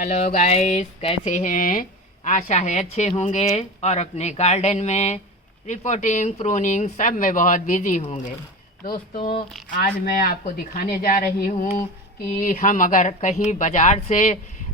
Hello guys, कैसे हैं? आशा है अच्छे होंगे और अपने गार्डन में रिपोर्टिंग प्रूनिंग सब में बहुत बिजी होंगे। दोस्तों, आज मैं आपको दिखाने जा रही हूँ कि हम अगर कहीं बाज़ार से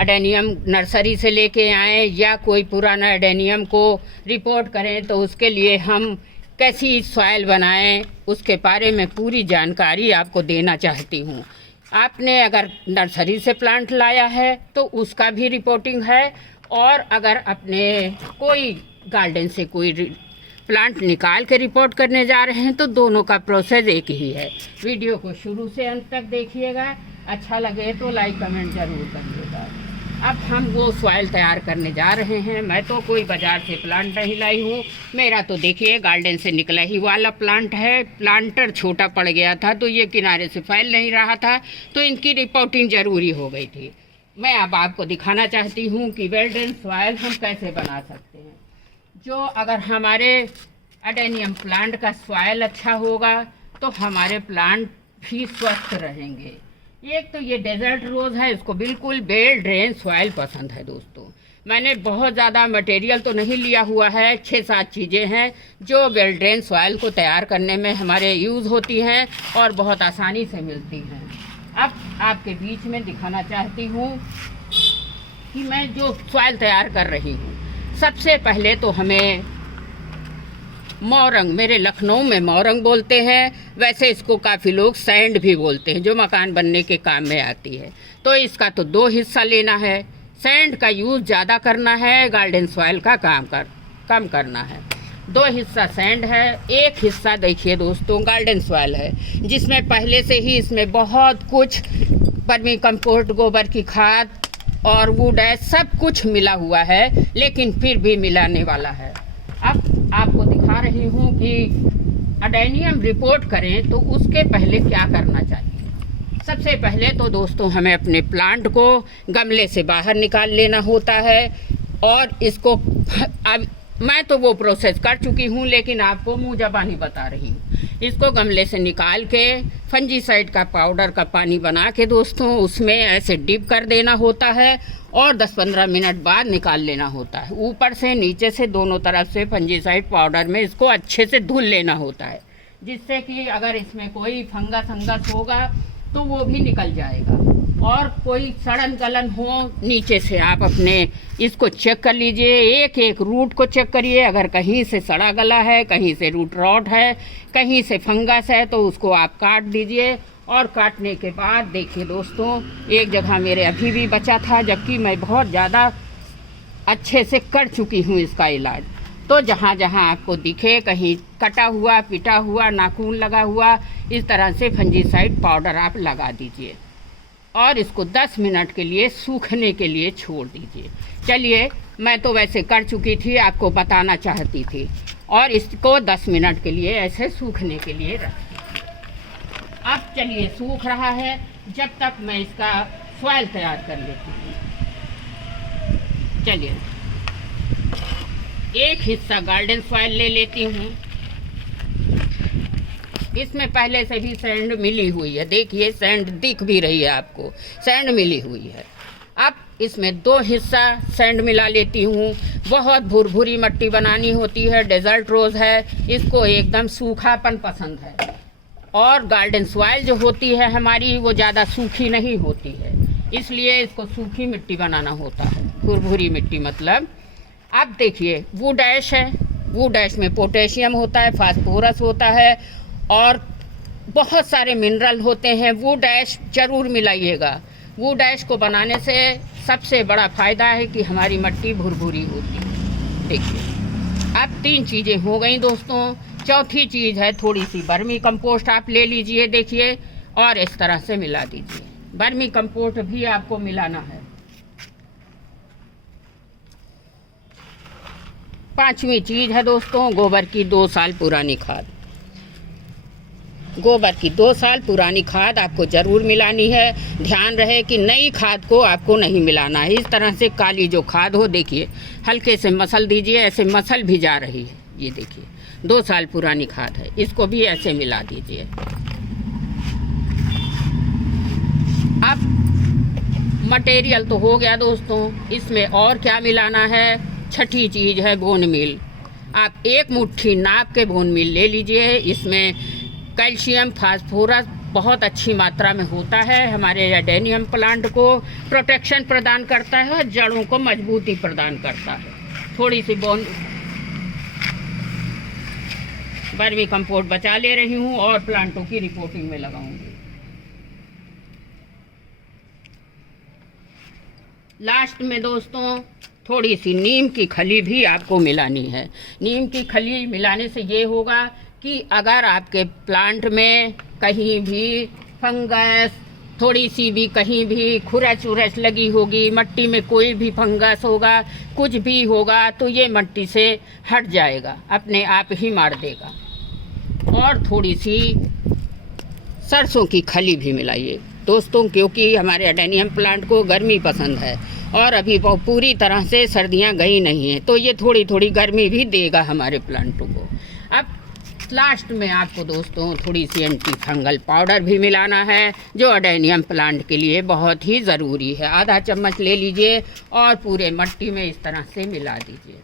एडेनियम नर्सरी से लेके आएँ या कोई पुराना एडेनियम को रिपोर्ट करें तो उसके लिए हम कैसी सॉइल बनाएं, उसके बारे में पूरी जानकारी आपको देना चाहती हूँ। आपने अगर नर्सरी से प्लांट लाया है तो उसका भी रिपोर्टिंग है, और अगर अपने कोई गार्डन से कोई प्लांट निकाल के रिपोर्ट करने जा रहे हैं तो दोनों का प्रोसेस एक ही है। वीडियो को शुरू से अंत तक देखिएगा, अच्छा लगे तो लाइक कमेंट ज़रूर करिएगा। अब हम वो सॉइल तैयार करने जा रहे हैं। मैं तो कोई बाज़ार से प्लांट नहीं लाई हूँ, मेरा तो देखिए गार्डन से निकला ही वाला प्लांट है। प्लांटर छोटा पड़ गया था तो ये किनारे से फैल नहीं रहा था, तो इनकी रिपोर्टिंग ज़रूरी हो गई थी। मैं अब आपको दिखाना चाहती हूँ कि वेल ड्रेन सॉइल हम कैसे बना सकते हैं। जो अगर हमारे एडेनियम प्लांट का सॉइल अच्छा होगा तो हमारे प्लांट भी स्वस्थ रहेंगे। एक तो ये डेजर्ट रोज़ है, इसको बिल्कुल वेल ड्रेन सॉइल पसंद है। दोस्तों, मैंने बहुत ज़्यादा मटेरियल तो नहीं लिया हुआ है, 6-7 चीज़ें हैं जो वेल ड्रेन सॉइल को तैयार करने में हमारे यूज़ होती हैं और बहुत आसानी से मिलती हैं। अब आपके बीच में दिखाना चाहती हूँ कि मैं जो सॉइल तैयार कर रही हूँ। सबसे पहले तो हमें मोरंग, मेरे लखनऊ में मोरंग बोलते हैं, वैसे इसको काफ़ी लोग सैंड भी बोलते हैं, जो मकान बनने के काम में आती है। तो इसका तो 2 हिस्सा लेना है। सैंड का यूज़ ज़्यादा करना है, गार्डन सॉइल का कम करना है। 2 हिस्सा सैंड है, 1 हिस्सा देखिए दोस्तों गार्डन सॉइल है, जिसमें पहले से ही इसमें बहुत कुछ वर्मी कंपोस्ट, गोबर की खाद और वुड है, सब कुछ मिला हुआ है, लेकिन फिर भी मिलाने वाला है। अब आपको दिखा रही हूँ कि एडेनियम रिपोर्ट करें तो उसके पहले क्या करना चाहिए। सबसे पहले तो दोस्तों हमें अपने प्लांट को गमले से बाहर निकाल लेना होता है, और इसको अब मैं तो वो प्रोसेस कर चुकी हूँ, लेकिन आपको मुँह ज़बानी बता रही हूँ। इसको गमले से निकाल के फंजीसाइड का पाउडर का पानी बना के दोस्तों उसमें ऐसे डिप कर देना होता है, और 10-15 मिनट बाद निकाल लेना होता है। ऊपर से नीचे से दोनों तरफ से फंजीसाइड पाउडर में इसको अच्छे से धुल लेना होता है, जिससे कि अगर इसमें कोई फंगस होगा तो वो भी निकल जाएगा। और कोई सड़न गलन हो नीचे से आप अपने इसको चेक कर लीजिए, एक रूट को चेक करिए। अगर कहीं से सड़ा गला है, कहीं से रूट रॉट है, कहीं से फंगस है तो उसको आप काट दीजिए। और काटने के बाद देखिए दोस्तों, एक जगह मेरे अभी भी बचा था, जबकि मैं बहुत ज़्यादा अच्छे से कर चुकी हूँ इसका इलाज। तो जहाँ जहाँ आपको दिखे कहीं कटा हुआ, पिटा हुआ, नाखून लगा हुआ, इस तरह से फंजीसाइड पाउडर आप लगा दीजिए और इसको 10 मिनट के लिए सूखने के लिए छोड़ दीजिए। चलिए, मैं तो वैसे कर चुकी थी, आपको बताना चाहती थी। और इसको 10 मिनट के लिए ऐसे सूखने के लिए रख। अब चलिए, सूख रहा है, जब तक मैं इसका सॉइल तैयार कर लेती हूँ। चलिए, एक हिस्सा गार्डन सॉइल ले लेती हूँ। इसमें पहले से ही सैंड मिली हुई है, देखिए सैंड दिख भी रही है आपको, सैंड मिली हुई है। अब इसमें 2 हिस्सा सैंड मिला लेती हूँ। बहुत भुरभुरी मिट्टी बनानी होती है, डेजर्ट रोज़ है, इसको एकदम सूखापन पसंद है। और गार्डन सॉइल जो होती है हमारी, वो ज़्यादा सूखी नहीं होती है, इसलिए इसको सूखी मिट्टी बनाना होता है, भुरभुरी मिट्टी मतलब। अब देखिए, वुड ऐश है, वुड ऐश में पोटेशियम होता है, फास्फोरस होता है और बहुत सारे मिनरल होते हैं। वुड ऐश ज़रूर मिलाइएगा। वुड ऐश को बनाने से सबसे बड़ा फ़ायदा है कि हमारी मिट्टी भुरभुरी होती है। देखिए, अब 3 चीज़ें हो गई दोस्तों। चौथी चीज़ है थोड़ी सी वर्मी कंपोस्ट आप ले लीजिए, देखिए, और इस तरह से मिला दीजिए। वर्मी कंपोस्ट भी आपको मिलाना है। 5वीं चीज़ है दोस्तों, गोबर की 2 साल पुरानी खाद। गोबर की 2 साल पुरानी खाद आपको ज़रूर मिलानी है। ध्यान रहे कि नई खाद को आपको नहीं मिलाना है। इस तरह से काली जो खाद हो, देखिए हल्के से मसल दीजिए, ऐसे मसल भी जा रही है, ये देखिए 2 साल पुरानी खाद है, इसको भी ऐसे मिला दीजिए। अब मटेरियल तो हो गया दोस्तों, इसमें और क्या मिलाना है? छठी चीज़ है बोन मील। आप एक मुट्ठी नाप के बोन मील ले लीजिए। इसमें कैल्शियम, फास्फोरस बहुत अच्छी मात्रा में होता है। हमारे एडेनियम प्लांट को प्रोटेक्शन प्रदान करता है और जड़ों को मजबूती प्रदान करता है। थोड़ी सी बोन वर्मी कंपोस्ट बचा ले रही हूँ और प्लांटों की रिपोर्टिंग में लगाऊंगी। लास्ट में दोस्तों थोड़ी सी नीम की खली भी आपको मिलानी है। नीम की खली मिलाने से ये होगा कि अगर आपके प्लांट में कहीं भी फंगस, थोड़ी सी भी कहीं भी खुरच उरच लगी होगी, मिट्टी में कोई भी फंगस होगा, कुछ भी होगा, तो ये मिट्टी से हट जाएगा, अपने आप ही मार देगा। और थोड़ी सी सरसों की खली भी मिलाइए दोस्तों, क्योंकि हमारे एडेनियम प्लांट को गर्मी पसंद है और अभी वो पूरी तरह से सर्दियां गई नहीं हैं, तो ये थोड़ी थोड़ी गर्मी भी देगा हमारे प्लांटों को। अब लास्ट में आपको दोस्तों थोड़ी सी एंटी फंगल पाउडर भी मिलाना है, जो एडेनियम प्लांट के लिए बहुत ही ज़रूरी है। आधा चम्मच ले लीजिए और पूरे मिट्टी में इस तरह से मिला दीजिए।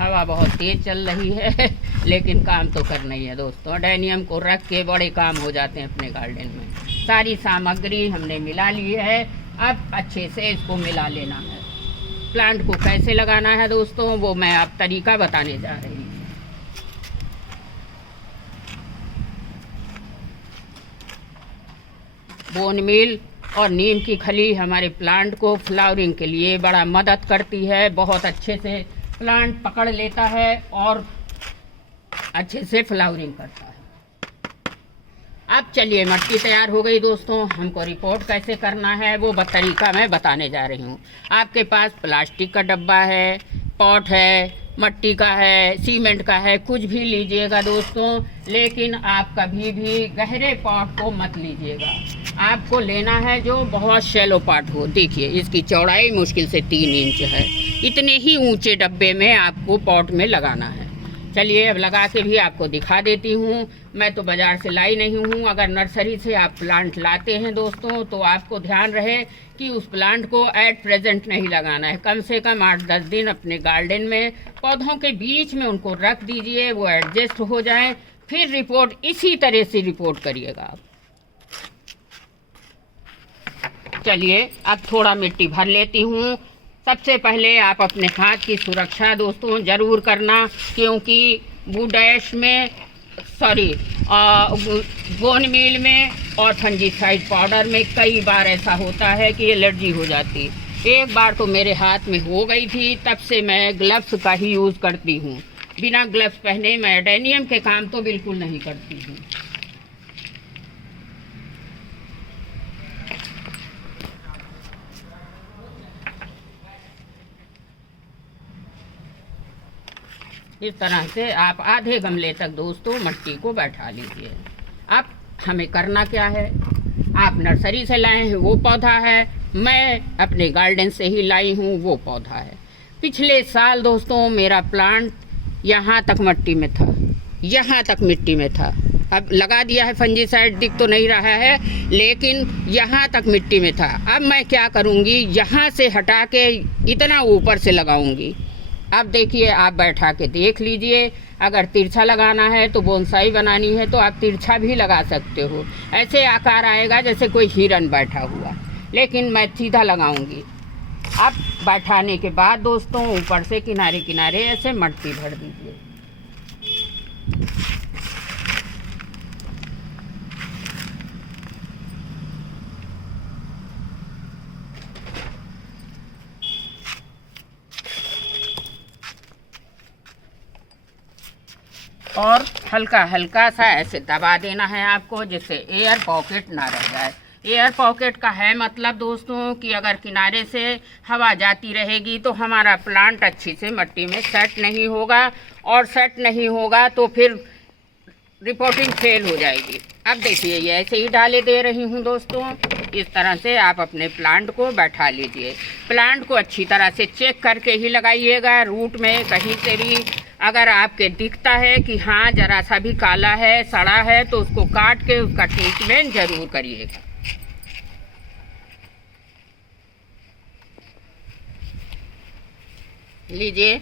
हवा बहुत तेज़ चल रही है लेकिन काम तो करना ही है दोस्तों। एडेनियम को रख के बड़े काम हो जाते हैं अपने गार्डन में। सारी सामग्री हमने मिला ली है, अब अच्छे से इसको मिला लेना है। प्लांट को कैसे लगाना है दोस्तों, वो मैं आप तरीका बताने जा रही हूँ। बोन मील और नीम की खली हमारे प्लांट को फ्लावरिंग के लिए बड़ा मदद करती है। बहुत अच्छे से प्लांट पकड़ लेता है और अच्छे से फ्लावरिंग करता है। अब चलिए मिट्टी तैयार हो गई दोस्तों। हमको रिपोर्ट कैसे करना है वो तरीका मैं बताने जा रही हूँ। आपके पास प्लास्टिक का डब्बा है, पॉट है, मिट्टी का है, सीमेंट का है, कुछ भी लीजिएगा दोस्तों, लेकिन आप कभी भी गहरे पॉट को मत लीजिएगा। आपको लेना है जो बहुत शैलो पॉट हो। देखिए इसकी चौड़ाई मुश्किल से 3 इंच है। इतने ही ऊंचे डब्बे में आपको पॉट में लगाना है। चलिए अब लगा के भी आपको दिखा देती हूँ। मैं तो बाज़ार से लाई नहीं हूँ। अगर नर्सरी से आप प्लांट लाते हैं दोस्तों, तो आपको ध्यान रहे कि उस प्लांट को एट प्रेजेंट नहीं लगाना है। कम से कम 8-10 दिन अपने गार्डन में पौधों के बीच में उनको रख दीजिए, वो एडजस्ट हो जाए। फिर रिपोर्ट इसी तरह से रिपोर्ट करिएगा आप। चलिए अब थोड़ा मिट्टी भर लेती हूँ। सबसे पहले आप अपने हाथ की सुरक्षा दोस्तों ज़रूर करना, क्योंकि बुडैश में बोन मील में और फंजीसाइड पाउडर में कई बार ऐसा होता है कि एलर्जी हो जाती। एक बार तो मेरे हाथ में हो गई थी, तब से मैं ग्लव्स का ही यूज़ करती हूँ। बिना ग्लव्स पहने मैं एडेनियम के काम तो बिल्कुल नहीं करती हूँ। इस तरह से आप आधे गमले तक दोस्तों मिट्टी को बैठा लीजिए। अब हमें करना क्या है, आप नर्सरी से लाए हैं वो पौधा है, मैं अपने गार्डन से ही लाई हूँ वो पौधा है। पिछले साल दोस्तों मेरा प्लांट यहाँ तक मिट्टी में था, यहाँ तक मिट्टी में था। अब लगा दिया है फंजीसाइड, दिख तो नहीं रहा है, लेकिन यहाँ तक मिट्टी में था। अब मैं क्या करूँगी, यहाँ से हटा के इतना ऊपर से लगाऊँगी। अब देखिए आप बैठा के देख लीजिए। अगर तिरछा लगाना है तो बोनसाई बनानी है तो आप तिरछा भी लगा सकते हो। ऐसे आकार आएगा जैसे कोई हिरन बैठा हुआ, लेकिन मैं सीधा लगाऊंगी। अब बैठाने के बाद दोस्तों ऊपर से किनारे किनारे ऐसे मिट्टी भर दीजिए। और हल्का हल्का सा ऐसे दबा देना है आपको, जिससे एयर पॉकेट ना रह जाए। एयर पॉकेट का है मतलब दोस्तों कि अगर किनारे से हवा जाती रहेगी तो हमारा प्लांट अच्छी से मिट्टी में सेट नहीं होगा, और सेट नहीं होगा तो फिर रिपोर्टिंग फेल हो जाएगी। अब देखिए ये ऐसे ही डाले दे रही हूँ दोस्तों। इस तरह से आप अपने प्लांट को बैठा लीजिए। प्लांट को अच्छी तरह से चेक करके ही लगाइएगा। रूट में कहीं से भी अगर आपके दिखता है कि हाँ ज़रा सा भी काला है, सड़ा है, तो उसको काट के उसका ट्रीटमेंट ज़रूर करिएगा। लीजिए,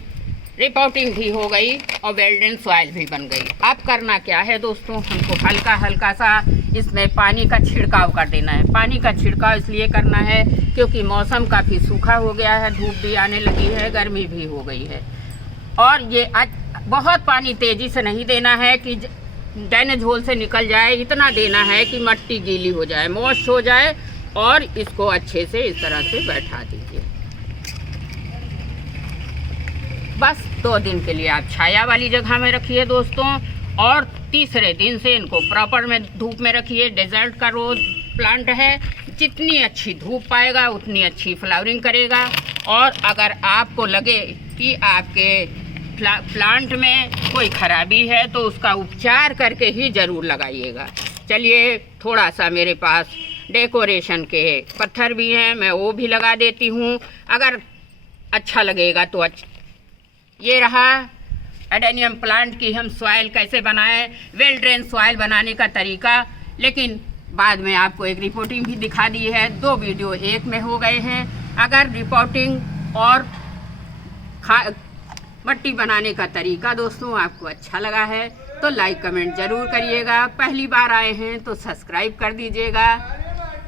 रिपोर्टिंग भी हो गई और वेल्डेन सॉइल भी बन गई। अब करना क्या है दोस्तों, हमको हल्का हल्का सा इसमें पानी का छिड़काव कर देना है। पानी का छिड़काव इसलिए करना है क्योंकि मौसम काफ़ी सूखा हो गया है, धूप भी आने लगी है, गर्मी भी हो गई है। और ये बहुत पानी तेज़ी से नहीं देना है कि ड्रेनेज होल से निकल जाए, इतना देना है कि मिट्टी गीली हो जाए, मॉइस्ट हो जाए, और इसको अच्छे से इस तरह से बैठा दीजिए। बस 2 दिन के लिए आप छाया वाली जगह में रखिए दोस्तों, और तीसरे दिन से इनको प्रॉपर में धूप में रखिए। डेजर्ट का रोज प्लांट है, जितनी अच्छी धूप पाएगा उतनी अच्छी फ्लावरिंग करेगा। और अगर आपको लगे कि आपके प्लांट में कोई खराबी है तो उसका उपचार करके ही ज़रूर लगाइएगा। चलिए, थोड़ा सा मेरे पास डेकोरेशन के पत्थर भी हैं, मैं वो भी लगा देती हूँ, अगर अच्छा लगेगा तो। ये रहा एडेनियम प्लांट की हम सॉइल कैसे बनाएं, वेल ड्रेन सॉइल बनाने का तरीका। लेकिन बाद में आपको एक रिपोर्टिंग भी दिखा दी है, 2 वीडियो एक में हो गए हैं। अगर रिपोर्टिंग और मिट्टी बनाने का तरीका दोस्तों आपको अच्छा लगा है तो लाइक कमेंट ज़रूर करिएगा। पहली बार आए हैं तो सब्सक्राइब कर दीजिएगा।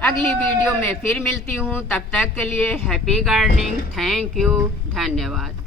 अगली वीडियो में फिर मिलती हूँ, तब तक के लिए हैप्पी गार्डनिंग। थैंक यू, धन्यवाद।